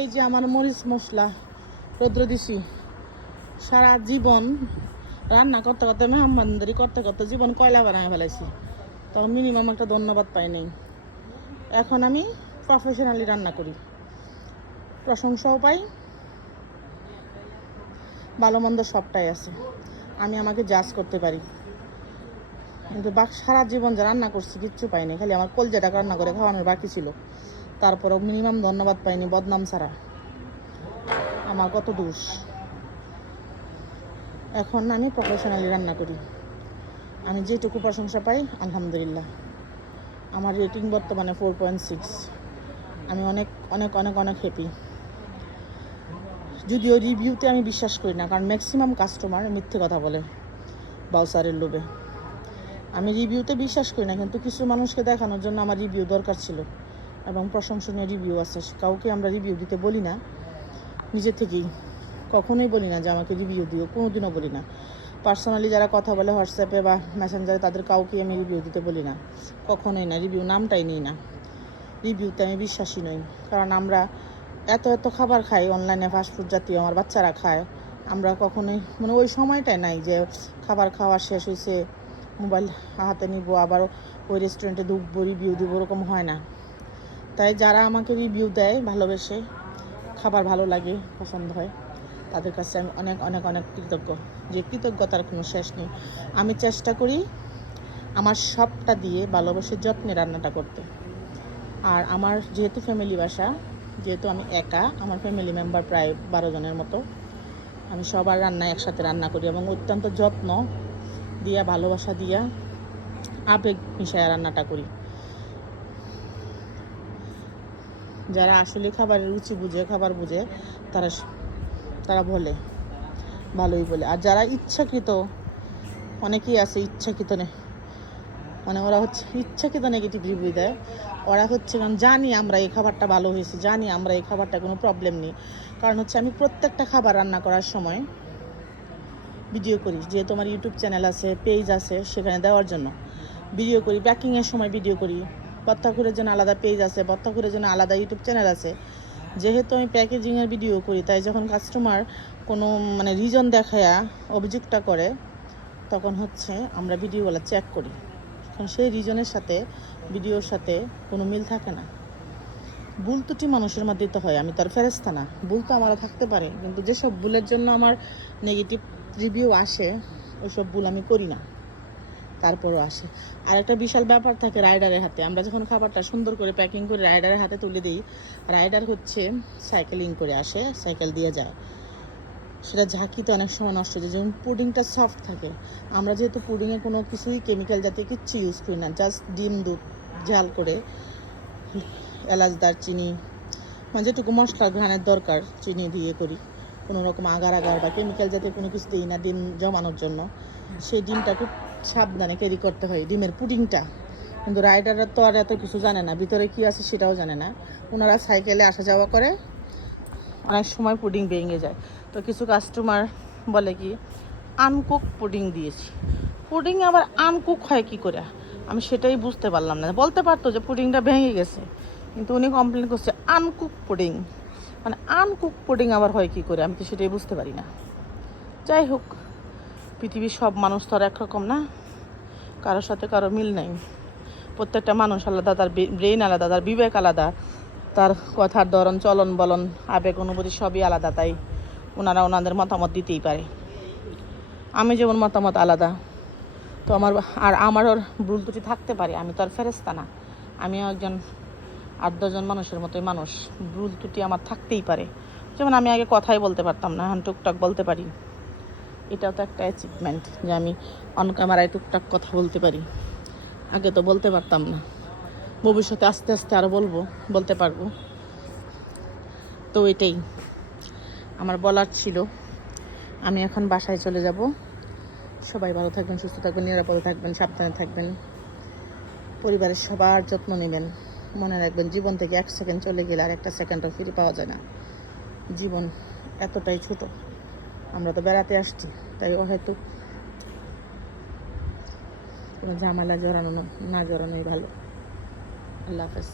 এই যে আমার মরিচ মশলা রৌদ্র দিছি সারা জীবন রান্না করতে করতে, মেহমানদারি করতে করতে জীবন কয়লা বানায় ফেলাইছি। তখন মিনিমাম একটা ধন্যবাদ পাই নাই। এখন আমি প্রফেশনালি রান্না করি। প্রশংসাও পাই। ভালো মন্দ সবটাই আছে। আমি আমাকে জাজ করতে পারি। কিন্তু বাক সারা জীবন যে রান্না করছি, কিচ্ছু পাইনি খালি আমার কলজাটা রান্না করে খাওয়ানোর বাকি ছিল। তারপরেও মিনিমাম ধন্যবাদ পাইনি, বদনাম ছাড়া। আমার কত দোষ। এখন আমি প্রফেশনালি রান্না করি। আমি যেটুকু প্রশংসা পাই, আলহামদুলিল্লাহ। আমার রেটিং বর্তমানে ফোর পয়েন্ট সিক্স আমি অনেক অনেক অনেক অনেক হ্যাপি যদিও রিভিউতে আমি বিশ্বাস করি না, কারণ ম্যাক্সিমাম কাস্টমার মিথ্যে কথা বলে বাউসারের লোভে। আমি রিভিউতে বিশ্বাস করি না, কিন্তু কিছু মানুষকে দেখানোর জন্য আমার রিভিউ দরকার ছিল। এবং প্রশংসনীয় রিভিউ আছে। কাউকে আমরা রিভিউ দিতে বলি না। নিজে থেকেই। কখনোই বলি না যে আমাকে রিভিউ দিও, কোনোদিনও বলি না। পার্সোনালি যারা কথা বলে হোয়াটসঅ্যাপে বা মেসেঞ্জারে তাদের কাউকে আমি রিভিউ দিতে বলি না। কখনোই না। রিভিউ নামটাই নিই না। রিভিউতে আমি বিশ্বাসী নই। কারণ আমরা এত এত খাবার খাই অনলাইনে ফাস্টফুড জাতীয় আমার বাচ্চারা খায়। আমরা কখনোই মানে ওই সময়টাই নাই যে খাবার খাওয়া শেষ হয়েছে মোবাইল হাতে নিব, আবার ওই রেস্টুরেন্টে ঢুকবো রিভিউ দিব, ওরকম হয় না। তাই যারা আমাকে রিভিউ দেয়, ভালোবেসে খাবার ভালো লাগে, পছন্দ হয়, তাদের কাছে আমি অনেক অনেক অনেক কৃতজ্ঞ যে কৃতজ্ঞতার কোনো শেষ নেই। আমি চেষ্টা করি আমার সবটা দিয়ে ভালোবেসে যত্নে রান্নাটা করতে। আর আমার যেহেতু ফ্যামিলি বাসা, যেহেতু আমি একা, আমার ফ্যামিলি মেম্বার প্রায় বারো জনের মতো, আমি সবার রান্না একসাথে রান্না করি এবং অত্যন্ত যত্ন দিয়া, ভালোবাসা দিয়া, আবেগ মিশায় রান্নাটা করি। যারা আসলে খাবারের রুচি বুঝে, খাবার বুঝে, তারা তারা বলে, ভালোই বলে। আর যারা ইচ্ছাকৃত, অনেকেই আছে ইচ্ছাকৃত নে মানে ওরা হচ্ছে ইচ্ছাকৃত নেগেটিভ রিভিউ দেয়। ওরা হচ্ছে কারণ জানি আমরা এই খাবারটা ভালো হয়েছে, জানি আমরা এই খাবারটা কোনো প্রবলেম নেই। কারণ হচ্ছে আমি প্রত্যেকটা খাবার রান্না করার সময় ভিডিও করি যেহেতু আমার ইউটিউব চ্যানেল আছে পেজ আছে সেখানে দেওয়ার জন্য। ভিডিও করি প্যাকিংয়ের সময় ভিডিও করি। বত্তাখুরের জন্য আলাদা পেজ আছে, বত্তাখুরের জন্য আলাদা ইউটিউব চ্যানেল আছে। যেহেতু আমি প্যাকেজিংয়ের ভিডিও করি, তাই যখন কাস্টমার কোনো মানে রিজন দেখায়া অভিযোগটা করে, তখন হচ্ছে আমরা ভিডিওগুলো চেক করি। কারণ সেই রিজনের সাথে ভিডিওর সাথে কোনো মিল থাকে না। ভুল ত্রুটি মানুষের মধ্যে তো হয়, আমি তো আর ফেরেস্তা না। ভুল তো আমারও থাকতে পারে, কিন্তু যেসব ভুলের জন্য আমার নেগেটিভ রিভিউ আসে, ওইসব ভুল আমি করি না। তারপরও আসে। আর একটা বিশাল ব্যাপার থাকে রাইডারের হাতে। আমরা যখন খাবারটা সুন্দর করে প্যাকিং করে রাইডারের হাতে তুলে দিই, রাইডার হচ্ছে সাইকেলিং করে আসে সাইকেল দিয়ে যায়। সেটা ঝাঁকিতে অনেক সময় নষ্ট হয়ে যায়। যেমন পুডিংটা সফট থাকে। আমরা যেহেতু পুডিংয়ে কোনো কিছুই কেমিক্যাল জাতীয় কিচ্ছু ইউজ করি না জাস্ট ডিম, দুধ, ঝাল করে এলাচ, দারচিনি মানে যেটুকু মশলা ঘ্রাণের দরকার, চিনি দিয়ে করি। কোনো রকম আগার আগার বা কেমিক্যাল জাতীয় কোনো কিছু দিই না ডিম জমানোর জন্য। সেই ডিমটা খুব সাবধানে ক্যারি করতে হয় ডিমের পুডিংটা। কিন্তু রাইডাররা তো আর এত কিছু জানে না, ভিতরে কি আছে সেটাও জানে না। ওনারা সাইকেলে আসা যাওয়া করে, অনেক সময় পুডিং ভেঙে যায়। তো কিছু কাস্টমার বলে কি আনকুক পুডিং দিয়েছি। পুডিং আবার আনকুক হয় কি করে? আমি সেটাই বুঝতে পারলাম না। বলতে পারতো যে পুডিংটা ভেঙে গেছে, কিন্তু উনি কমপ্লেন করছে আনকুক পুডিং মানে আনকুক পুডিং আবার হয় কি করে? আমি তো সেটাই বুঝতে পারি না। যাই হোক পৃথিবীর সব মানুষ তো আর একরকম না। কারোর সাথে কারও মিল নেই। প্রত্যেকটা মানুষ আলাদা, তার ব্রেন আলাদা, তার বিবেক আলাদা। তার কথার ধরন, চলন বলন, আবেগ, অনুভূতি সবই আলাদা, তাই ওনারা ওনাদের মতামত দিতেই পারে। আমি যেমন মতামত আলাদা, তো আমার আর আমার ওর ভুল ত্রুটি থাকতে পারে, আমি তো আর ফেরেস্তা না। আমিও একজন আট দশজন মানুষের মতোই মানুষ, ভুল ত্রুটি আমার থাকতেই পারে। যেমন আমি আগে কথাই বলতে পারতাম না টুকটাক বলতে পারি। এটাও তো একটা অ্যাচিভমেন্ট যে আমি অন ক্যামেরায় টুকটাক কথা বলতে পারি। আগে তো বলতে পারতাম না। ভবিষ্যতে আস্তে আস্তে আরও বলব, বলতে পারব। তো এটাই। আমার বলার ছিল, আমি এখন বাসায় চলে যাব। সবাই ভালো থাকবেন, সুস্থ থাকবেন, নিরাপদে থাকবেন, সাবধানে থাকবেন। পরিবারের সবার যত্ন নেবেন। মনে রাখবেন, জীবন থেকে এক সেকেন্ড চলে গেলে আর একটা সেকেন্ডও ফিরে পাওয়া যায় না। জীবন এতটাই ছোট। আমরা তো বেড়াতে আসছি, তাই হয়তো কোনো ঝামেলা জড়ানো না- না জড়ানোই ভালো। আল্লাহ হাফেজ।